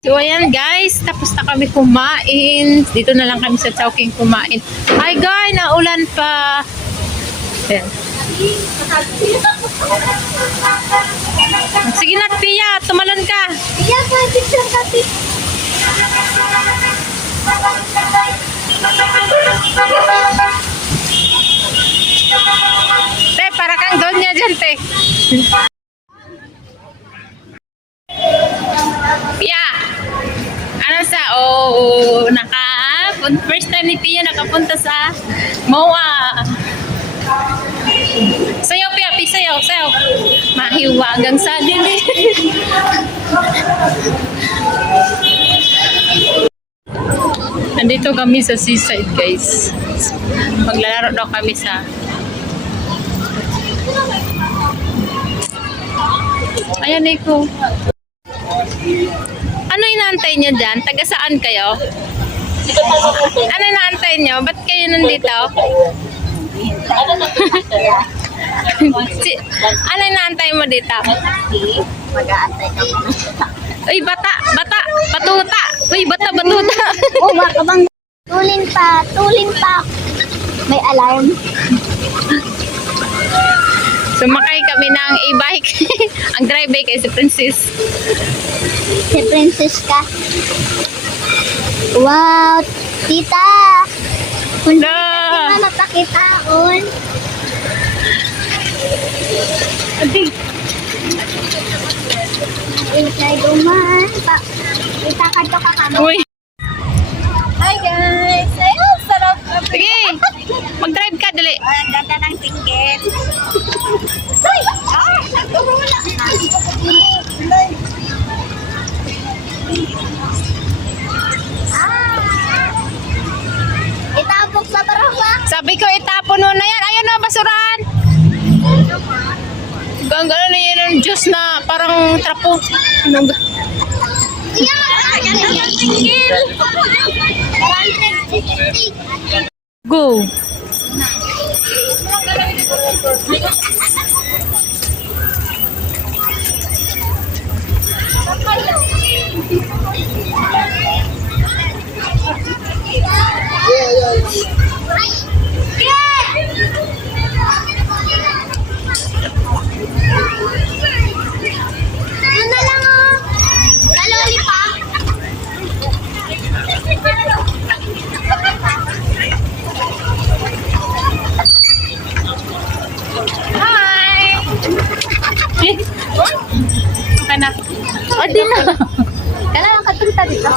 So ayan guys, tapos na kami kumain. Dito na lang kami sa Chowking kumain. Hi guys, naulan pa. Ayan. Sige na Pia, tumalon ka. Iya, picture natin. Te, para kang doon niya dyan, te. Pia, ano sa, first time ni Pia nakapunta sa MOA. Sayaw, Pia, sayaw, sayaw. Mahiwa hanggang sa dili. Nandito kami sa seaside, guys. Maglalaro daw kami sa... Ayan, Nico. Ano inaantay nyo dyan? Taga saan kayo? Ano inaantay nyo? Ba't kayo nandito? Ano inaantay mo dito? Mag-aantay ka mo. Uy, bata! Batuta! Uy, batuta! Oh, makabang. Tulin pa. May alarm. Sumakay kami ng e-bike. Ang drive bike ay si Princess. Si Princess ka. Wow, tita. Kung No. na mapakitaon. Ikay duman. Itakad to ka kamo. Uy, Hi guys. Ayun, sarap. sige! Mag-drive ka, dali. Ang ganda ng tingin. Ay! Nagtubula. Itapok sa barangay. Sabi ko, itapon mo na yan. Ayun na, basurahan. Gano'n na yan ang juice na parang trapo. Iya, ganda ng tingin. 150. Go! Yun na lang oh. Lollipop. Hi! Okay na. O, di na. Kailangan katunta dito.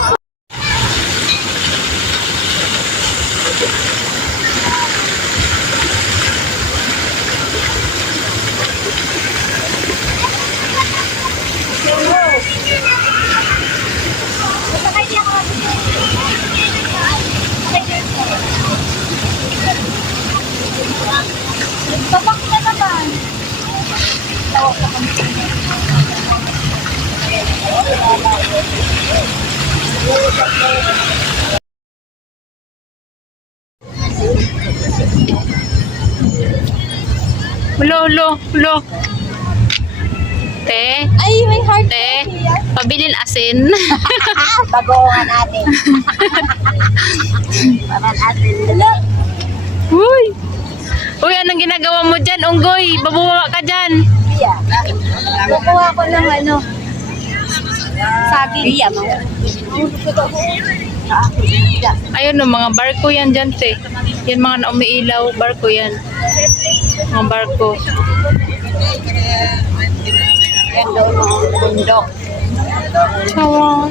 Babak na naman. Lo. Te, Ay, may heart. te, pabilin asin. Bagoongan natin. Parang atin. Uy! Uy, anong ginagawa mo dyan, Unggoy? Babuwa ka dyan. Iya. Kukuha ko ng ano. Sabi. Iya, mga. Ayun no, mga barko yan dyan, te. Yan mga na umiilaw, barko yan. Mga barko. Yan doon mga bundok. Chawan.